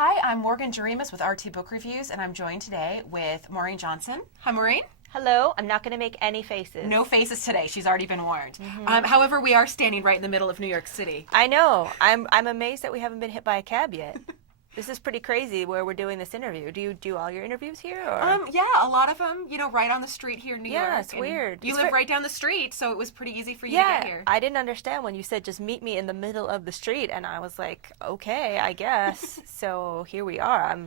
Hi, I'm Morgan Jerimus with RT Book Reviews, and I'm joined today with Maureen Johnson. Hi, Maureen. Hello, I'm not going to make any faces. No faces today. She's already been warned. However, we are standing right in the middle of New York City. I know. I'm amazed that we haven't been hit by a cab yet. This is pretty crazy where we're doing this interview. Do you do all your interviews here? Or? Yeah, a lot of them, right on the street here in New York. Yeah, it's weird. You live right down the street, so it was pretty easy for you to Yeah, get here. I didn't understand when you said just meet me in the middle of the street, and I was like, okay, I guess. So here we are.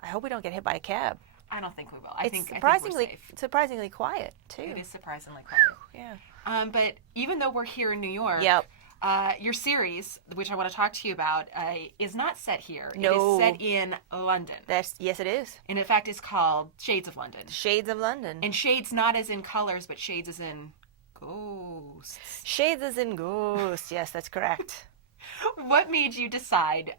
I hope we don't get hit by a cab. I don't think we will. I think surprisingly we're safe. surprisingly quiet too. It is surprisingly quiet. Yeah. But even though we're here in New York, Yep. Your series, which I want to talk to you about, is not set here. No. It is set in London. Yes, it is. And in fact, it's called Shades of London. Shades of London. And shades not as in colors, but shades as in ghosts. Shades as in ghosts. Yes, that's correct. What made you decide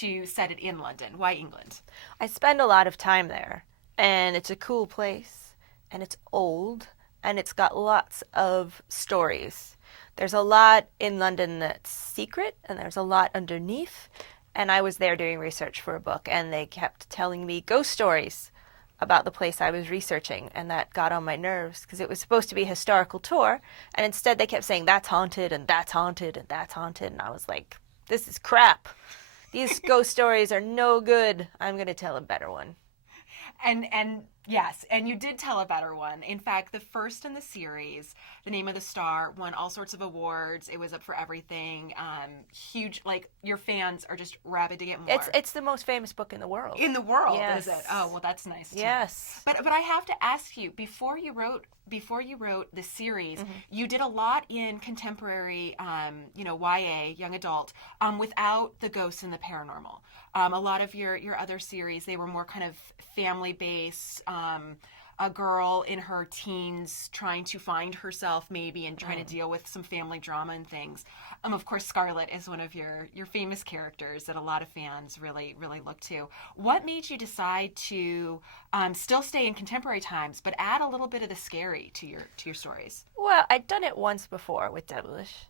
to set it in London? Why England? I spend a lot of time there, and it's a cool place, and it's old, and it's got lots of stories. There's a lot in London that's secret, and there's a lot underneath. And I was there doing research for a book, and they kept telling me ghost stories about the place I was researching, and that got on my nerves because it was supposed to be a historical tour, and instead they kept saying that's haunted, and that's haunted, and that's haunted, and I was like, this is crap. These ghost stories are no good. I'm going to tell a better one. And yes, and you did tell a better one. In fact, the first in the series, The Name of the Star, won all sorts of awards. It was up for everything. Huge, like your fans are just rabid to get more. It's the most famous book in the world. In the world, yes. Is it? Oh, well, that's nice too. Yes. But I have to ask you, before you wrote the series, you did a lot in contemporary, YA, young adult, without the ghosts and the paranormal. A lot of your other series, they were more kind of family-based, a girl in her teens trying to find herself maybe and trying to deal with some family drama and things. Of course, Scarlett is one of your famous characters that a lot of fans really, really look to. What made you decide to still stay in contemporary times, but add a little bit of the scary to your stories? Well, I'd done it once before with Devilish.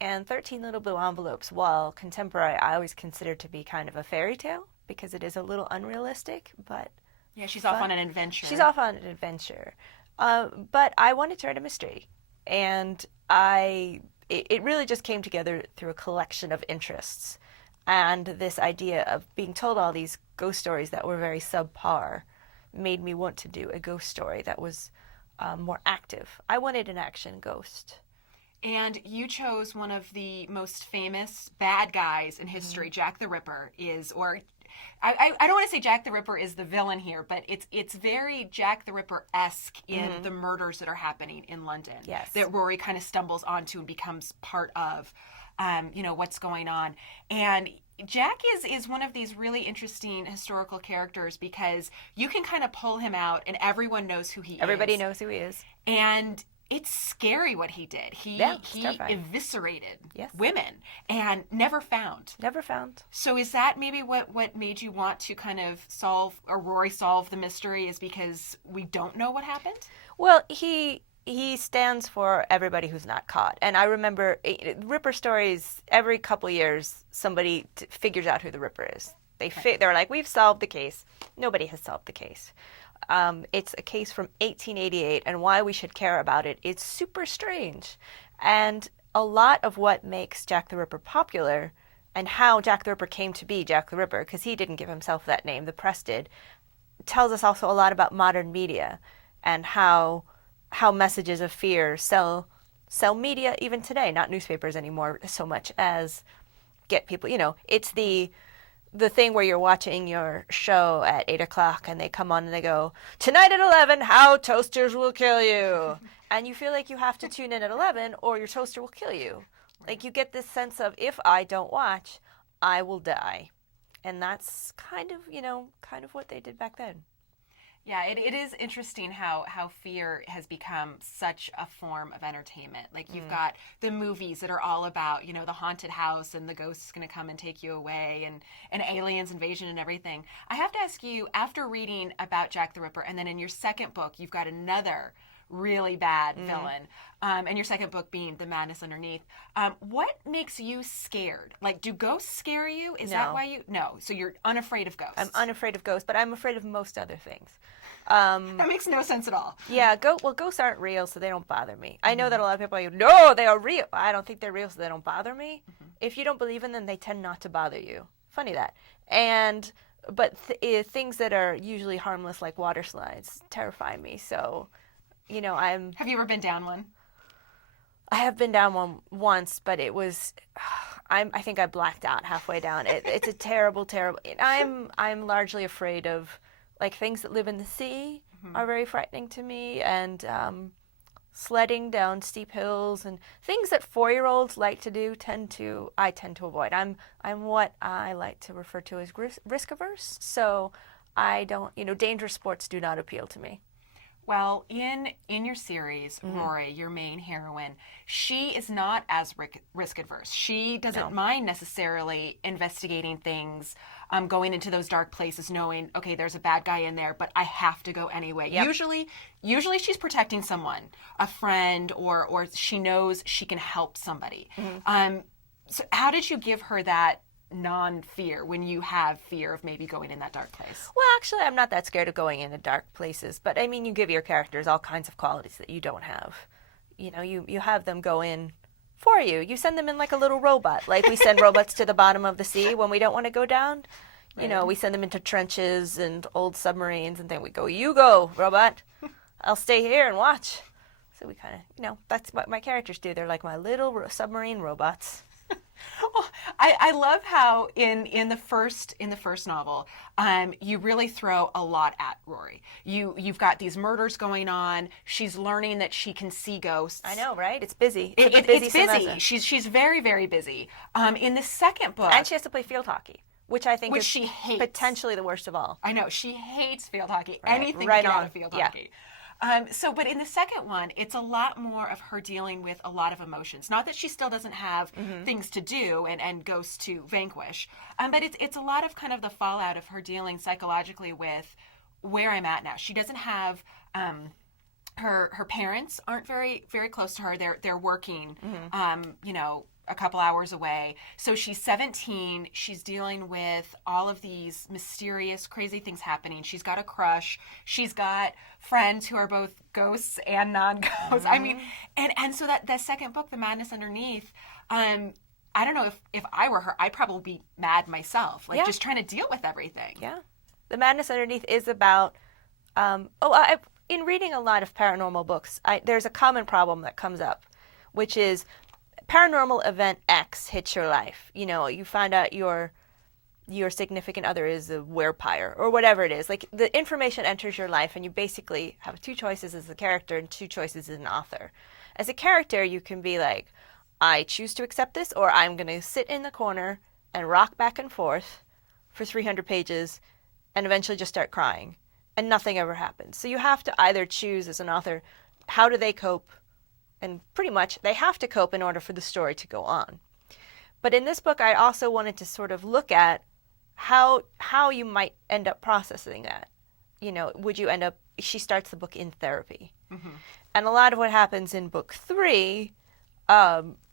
And 13 Little Blue Envelopes, while contemporary, I always consider to be kind of a fairy tale because it is a little unrealistic, but yeah, she's fun. Off on an adventure. She's off on an adventure. But I wanted to write a mystery, and it really just came together through a collection of interests. And this idea of being told all these ghost stories that were very subpar made me want to do a ghost story that was more active. I wanted an action ghost. And you chose one of the most famous bad guys in history. Jack the Ripper I don't want to say Jack the Ripper is the villain here, but it's very Jack the Ripper-esque in the murders that are happening in London. Yes. That Rory kind of stumbles onto and becomes part of, what's going on. And Jack is one of these really interesting historical characters because you can kind of pull him out and everyone knows who he is. Everybody knows who he is. And it's scary what he did. He eviscerated women and never found. Never found. So is that maybe what made you want to kind of solve, or Rory solve the mystery, is because we don't know what happened? Well, he stands for everybody who's not caught. And I remember Ripper stories, every couple years, somebody figures out who the Ripper is. They're like, we've solved the case. Nobody has solved the case. It's a case from 1888, and why we should care about it, it's super strange. And a lot of what makes Jack the Ripper popular, and how Jack the Ripper came to be Jack the Ripper, because he didn't give himself that name, the press did, tells us also a lot about modern media, and how messages of fear sell media even today, not newspapers anymore so much as get people, it's the thing where you're watching your show at 8 o'clock and they come on and they go, tonight at 11, how toasters will kill you. And you feel like you have to tune in at 11 or your toaster will kill you. Like you get this sense of, if I don't watch, I will die. And that's kind of what they did back then. Yeah, it is interesting how fear has become such a form of entertainment. Like you've got the movies that are all about, the haunted house and the ghost is going to come and take you away and aliens invasion and everything. I have to ask you, after reading about Jack the Ripper, and then in your second book, you've got another really bad villain. And your second book being The Madness Underneath. What makes you scared? Like, do ghosts scare you? Is that why you... No. So you're unafraid of ghosts. I'm unafraid of ghosts, but I'm afraid of most other things. That makes no sense at all. Yeah, ghosts aren't real, so they don't bother me. I know that a lot of people are like, no, they are real. I don't think they're real, so they don't bother me. If you don't believe in them, they tend not to bother you. Funny that. But things that are usually harmless, like water slides, terrify me. So, Have you ever been down one? I have been down one once, but it was... I think I blacked out halfway down. It's a terrible, terrible... I'm largely afraid of... Like, things that live in the sea are very frightening to me, and sledding down steep hills and things that 4-year-olds like to do I tend to avoid. I'm what I like to refer to as risk averse, so I don't, dangerous sports do not appeal to me. Well, in your series, Rory, your main heroine, she is not as risk adverse. She doesn't mind necessarily investigating things, going into those dark places, knowing, okay, there's a bad guy in there, but I have to go anyway. Yep. Usually she's protecting someone, a friend, or she knows she can help somebody. So how did you give her that non-fear when you have fear of maybe going in that dark place? Well, actually, I'm not that scared of going into dark places, but I mean, you give your characters all kinds of qualities that you don't have. You have them go in for you. You send them in like a little robot. Like we send robots to the bottom of the sea when we don't want to go down. Right. We send them into trenches and old submarines, and then we go, you go, robot. I'll stay here and watch. So we kind of, that's what my characters do. They're like my little submarine robots. Well, I love how in the first novel, you really throw a lot at Rory. You've got these murders going on. She's learning that she can see ghosts. I know, right? It's busy. It's busy. She's very, very busy. In the second book, and she has to play field hockey, which I think is she hates. Potentially the worst of all. I know, she hates field hockey. Right. Anything right to get on. out of field hockey. But in the second one, it's a lot more of her dealing with a lot of emotions. Not that she still doesn't have things to do and ghosts to vanquish, but it's a lot of kind of the fallout of her dealing psychologically with where I'm at now. She doesn't have her parents aren't very, very close to her. They're working, a couple hours away. So she's 17. She's dealing with all of these mysterious, crazy things happening. She's got a crush. She's got friends who are both ghosts and non-ghosts. I mean, and so that second book, The Madness Underneath, I don't know if I were her, I'd probably be mad myself, just trying to deal with everything. Yeah. The Madness Underneath is about, in reading a lot of paranormal books, there's a common problem that comes up, which is paranormal event X hits your life. You find out your significant other is a werepire or whatever it is. Like, the information enters your life and you basically have 2 choices as a character and 2 choices as an author. As a character, you can be like, I choose to accept this, or I'm going to sit in the corner and rock back and forth for 300 pages and eventually just start crying and nothing ever happens. So you have to either choose as an author, how do they cope? And pretty much they have to cope in order for the story to go on. But in this book, I also wanted to sort of look at how you might end up processing that. Would you end up... She starts the book in therapy. And a lot of what happens in book 3,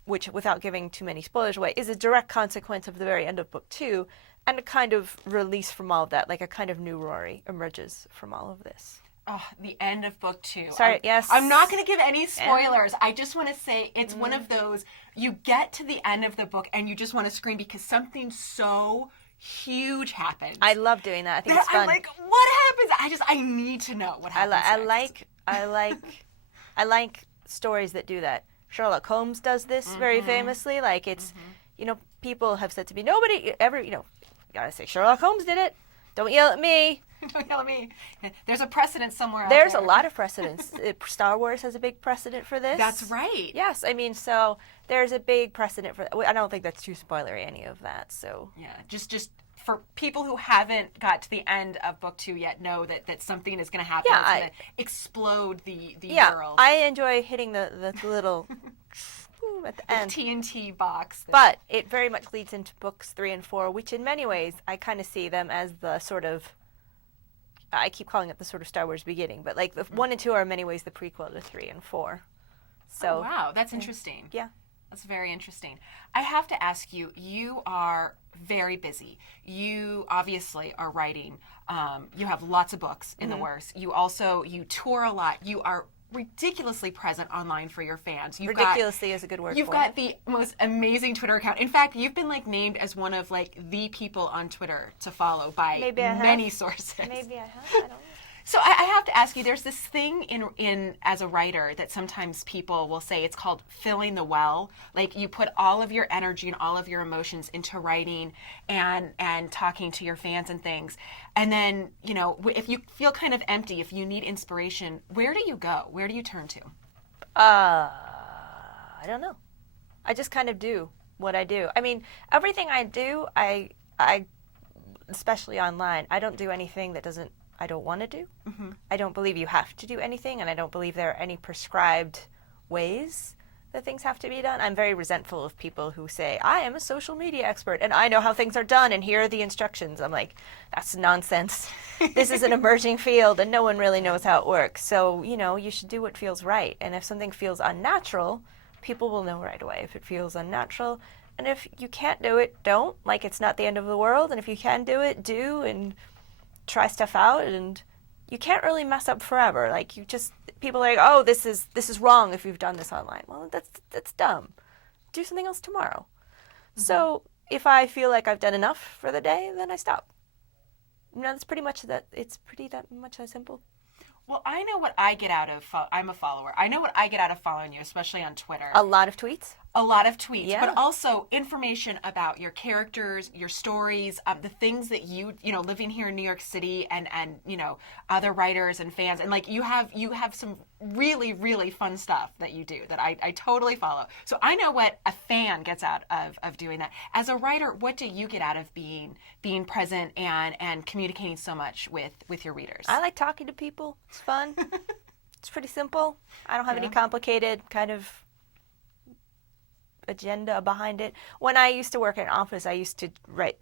which, without giving too many spoilers away, is a direct consequence of the very end of book 2, and a kind of release from all of that, like a kind of new Rory emerges from all of this. Oh, the end of book 2. Sorry, yes. I'm not going to give any spoilers. I just want to say it's one of those, you get to the end of the book and you just want to scream because something so huge happens. I love doing that. I think it's fun. I'm like, what happens? I need to know what happens next. I like stories that do that. Sherlock Holmes does this very famously. Like, it's, people have said to me, nobody ever, you gotta say, Sherlock Holmes did it. Don't yell at me. Don't yell at me. There's a precedent somewhere There's out there. a lot of precedents. Star Wars has a big precedent for this. That's right. Yes, I mean, so there's a big precedent for that. I don't think that's too spoilery, any of that. So yeah, just for people who haven't got to the end of book 2 yet, know that something is going to happen. Yeah, it's going to explode the world. I enjoy hitting the little at the end. TNT box. But it very much leads into books 3 and 4, which in many ways I kind of see them as the sort of I keep calling it the sort of Star Wars beginning, but like the 1 and 2 are in many ways the prequel to 3 and 4. So oh, wow, that's interesting. Yeah. That's very interesting. I have to ask you, you are very busy. You obviously are writing. You have lots of books in the works. You tour a lot. You are ridiculously present online for your fans. Ridiculously is a good word. You've got the most amazing Twitter account. In fact, you've been like named as one of like the people on Twitter to follow by many sources. Maybe I have. I don't know. So I have to ask you, there's this thing in as a writer that sometimes people will say, it's called filling the well. Like you put all of your energy and all of your emotions into writing and talking to your fans and things. And then, you know, if you feel kind of empty, if you need inspiration, where do you go? Where do you turn to? I don't know. I just kind of do what I do. I mean, everything I do, I especially online, I don't do anything that I don't want to do. Mm-hmm. I don't believe you have to do anything, and I don't believe there are any prescribed ways that things have to be done. I'm very resentful of people who say, I am a social media expert, and I know how things are done, and here are the instructions. I'm like, that's nonsense. This is an emerging field, and no one really knows how it works. So, you know, you should do what feels right. And if something feels unnatural, people will know right away if it feels unnatural. And if you can't do it, don't. Like, it's not the end of the world. And if you can do it, do, and try stuff out. And you can't really mess up forever. Like, people are like, oh, this is wrong if you've done this online. Well, that's dumb. Do something else tomorrow. Mm-hmm. So if I feel like I've done enough for the day, then I stop. You know, that's pretty much that. It's pretty that much that simple. Well, I know what I get out of, I'm a follower. I know what I get out of following you, especially on Twitter. A lot of tweets? A lot of tweets, yeah. But also information about your characters, your stories, the things that you know, living here in New York City and you know, other writers and fans. And like you have some really, really fun stuff that you do that I totally follow. So I know what a fan gets out of doing that. As a writer, what do you get out of being present and communicating so much with your readers? I like talking to people. It's fun. It's pretty simple. I don't have any complicated kind of agenda behind it. When I used to work in an office, I used to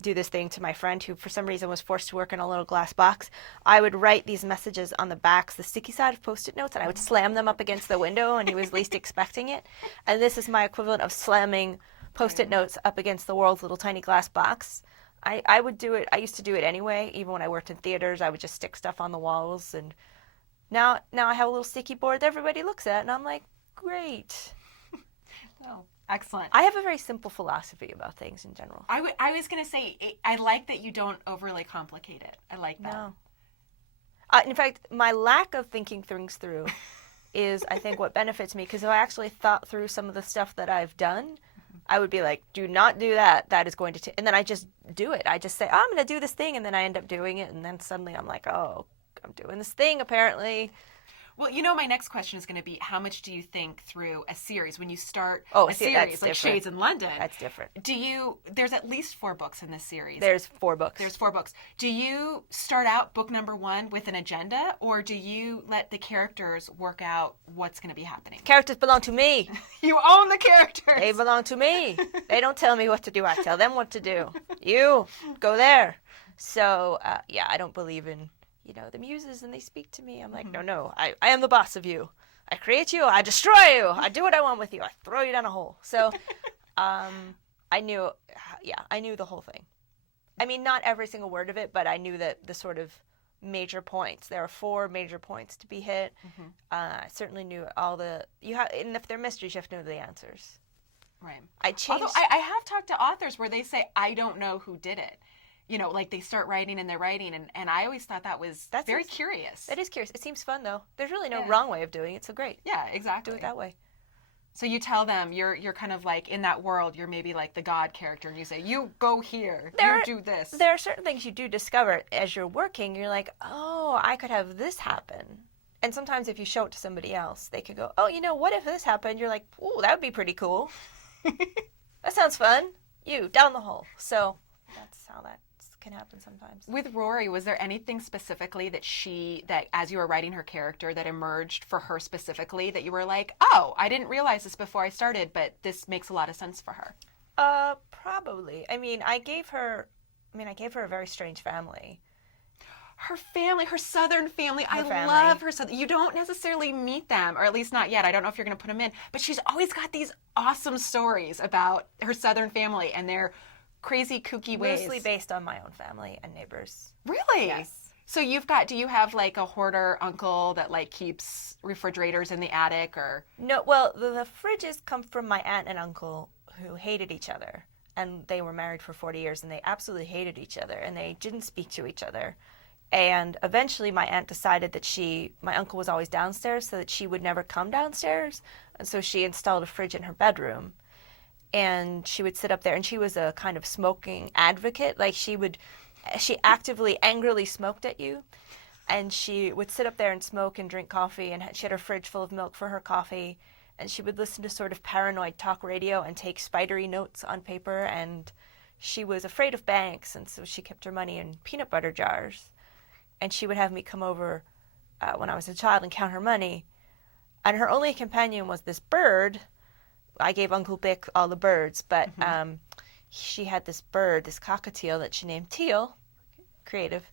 do this thing to my friend who for some reason was forced to work in a little glass box. I would write these messages on the backs, the sticky side of Post-it notes, and I would slam them up against the window when he was least expecting it. And this is my equivalent of slamming Post-it notes up against the world's little tiny glass box. I would do it. I used to do it anyway. Even when I worked in theaters, I would just stick stuff on the walls. And now I have a little sticky board that everybody looks at, and I'm like, great. Oh, excellent. I have a very simple philosophy about things in general. I was going to say, I like that you don't overly complicate it. I like that. No. In fact, my lack of thinking things through is, I think, what benefits me. Because if I actually thought through some of the stuff that I've done, I would be like, do not do that. That is going to and then I just do it. I just say, oh, I'm going to do this thing, and then I end up doing it. And then suddenly I'm like, oh, I'm doing this thing, apparently. Well, you know, my next question is going to be, how much do you think through a series when you start a series like different. Shades in London? That's different. There's at least 4 books in this series. There's 4 books. There's 4 books. Do you start out book number 1 with an agenda, or do you let the characters work out what's going to be happening? Characters belong to me. You own the characters. They belong to me. They don't tell me what to do. I tell them what to do. You, go there. So, I don't believe in, you know, the muses and they speak to me. I'm like, no, I am the boss of you. I create you. I destroy you. I do what I want with you. I throw you down a hole. So I knew the whole thing. I mean, not every single word of it, but I knew that the sort of major points. There are 4 major points to be hit. Mm-hmm. I certainly knew all and if they're mysteries, you have to know the answers. Right. Although I have talked to authors where they say, I don't know who did it. You know, like they start writing and they're writing, and I always thought that's very curious. That is curious. It seems fun, though. There's really no wrong way of doing it, so great. Yeah, exactly. Do it that way. So you tell them, you're kind of like, in that world, you're maybe like the God character, and you say, you go here, you do this. There are certain things you do discover as you're working. You're like, oh, I could have this happen. And sometimes if you show it to somebody else, they could go, oh, you know, what if this happened? You're like, ooh, that would be pretty cool. That sounds fun. You, down the hole. So that's how that can happen sometimes. With Rory, was there anything specifically that as you were writing her character that emerged for her specifically that you were like, oh, I didn't realize this before I started, but this makes a lot of sense for her? Probably. I mean, I gave her a very strange family. her family, her Southern family. I family. love her Southern. You don't necessarily meet them, or at least not yet. I don't know if you're going to put them in, but she's always got these awesome stories about her Southern family and their crazy, kooky ways. Mostly based on my own family and neighbors. Really? Yes. So do you have like a hoarder uncle that like keeps refrigerators in the attic, or? No, well, the fridges come from my aunt and uncle who hated each other. And they were married for 40 years, and they absolutely hated each other, and they didn't speak to each other. And eventually my aunt decided that my uncle was always downstairs, so that she would never come downstairs. And so she installed a fridge in her bedroom. And she would sit up there, and she was a kind of smoking advocate. Like she actively, angrily smoked at you. And she would sit up there and smoke and drink coffee, and she had her fridge full of milk for her coffee. And she would listen to sort of paranoid talk radio and take spidery notes on paper. And she was afraid of banks, and so she kept her money in peanut butter jars. And she would have me come over when I was a child and count her money. And her only companion was this bird. I gave Uncle Bick all the birds, but she had this bird, this cockatiel that she named Teal, creative.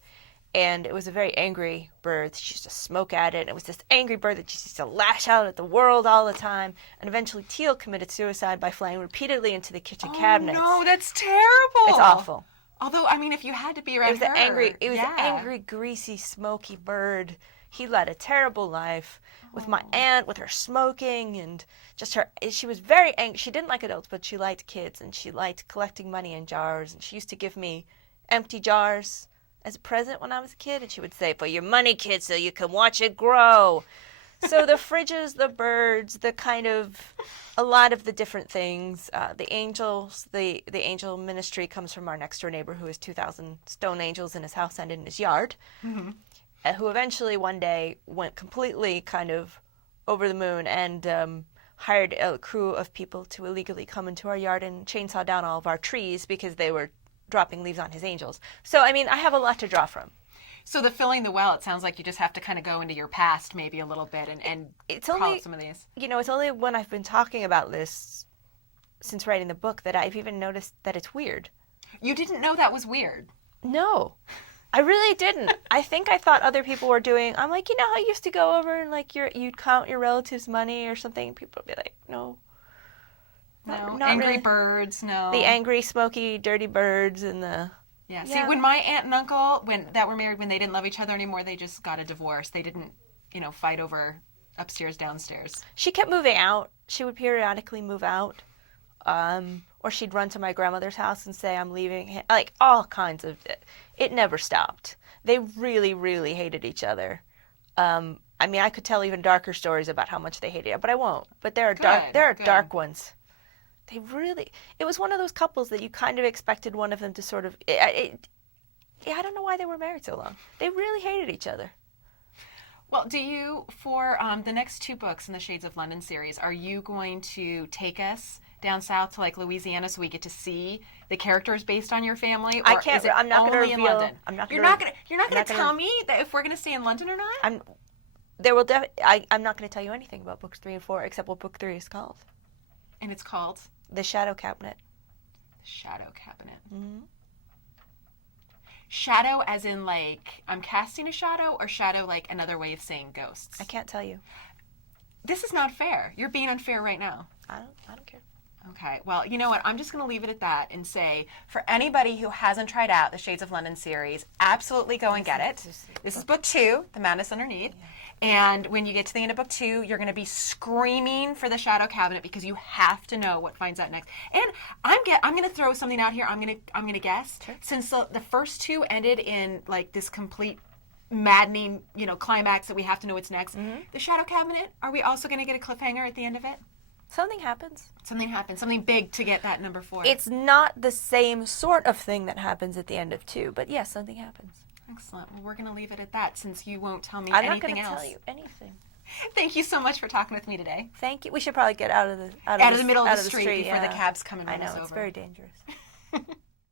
And it was a very angry bird. She used to smoke at it. It was this angry bird that just used to lash out at the world all the time. And eventually Teal committed suicide by flying repeatedly into the kitchen cabinets. Oh, no, that's terrible. It's awful. Although, I mean, if you had to be around It was an angry, greasy, smoky bird. He led a terrible life with my aunt, with her smoking, and just she was very angry. She didn't like adults, but she liked kids, and she liked collecting money in jars. And she used to give me empty jars as a present when I was a kid, and she would say, "For your money, kid, so you can watch it grow." So the fridges, the birds, the kind of, a lot of the different things, the angels, the angel ministry comes from our next door neighbor who has 2,000 stone angels in his house and in his yard, who eventually one day went completely kind of over the moon and hired a crew of people to illegally come into our yard and chainsaw down all of our trees because they were dropping leaves on his angels. So, I mean, I have a lot to draw from. So the filling the well, it sounds like you just have to kind of go into your past maybe a little bit and it's call only, up some of these. You know, it's only when I've been talking about this since writing the book that I've even noticed that it's weird. You didn't know that was weird? No, I really didn't. I think I thought other people were doing, I'm like, you know how you used to go over and like you'd count your relatives' money or something? People would be like, no. No, not angry really. Birds, no. The angry, smoky, dirty birds and the... Yeah. See, when my aunt and uncle, that were married, when they didn't love each other anymore, they just got a divorce. They didn't, fight over upstairs, downstairs. She kept moving out. She would periodically move out. Or she'd run to my grandmother's house and say, I'm leaving. Like, all kinds of... It never stopped. They really, really hated each other. I mean, I could tell even darker stories about how much they hated it, but I won't. But there are dark ones. It was one of those couples that you kind of expected one of them to sort of, I don't know why they were married so long. They really hated each other. Well, do you, for the next 2 books in the Shades of London series, are you going to take us down south to like Louisiana so we get to see the characters based on your family? Or I can't, is it I'm not going to only reveal. in London? You're not going to tell me that if we're going to stay in London or not? I'm not going to tell you anything about books 3 and 4 except what book 3 is called. And it's called? The Shadow Cabinet. Shadow Cabinet. Mm-hmm. Shadow as in like I'm casting a shadow, or shadow like another way of saying ghosts? I can't tell you. This is not fair. You're being unfair right now. I don't care. Okay. Well, you know what? I'm just going to leave it at that and say, for anybody who hasn't tried out the Shades of London series, absolutely go and get it. This is book 2, The Madness Underneath. Yeah. And when you get to the end of book 2, you're going to be screaming for the Shadow Cabinet because you have to know what finds out next. And I'm going to throw something out here. I'm going to guess. Sure. Since the first 2 ended in like this complete maddening, climax that we have to know what's next. Mm-hmm. The Shadow Cabinet, are we also going to get a cliffhanger at the end of it? Something happens. Something big to get that number 4. It's not the same sort of thing that happens at the end of 2, but yes, something happens. Excellent. Well, we're going to leave it at that since you won't tell me anything else. I'm not going to tell you anything. Thank you so much for talking with me today. Thank you. We should probably get out of the middle of the street before the cabs come and run us over. I know, it's very dangerous.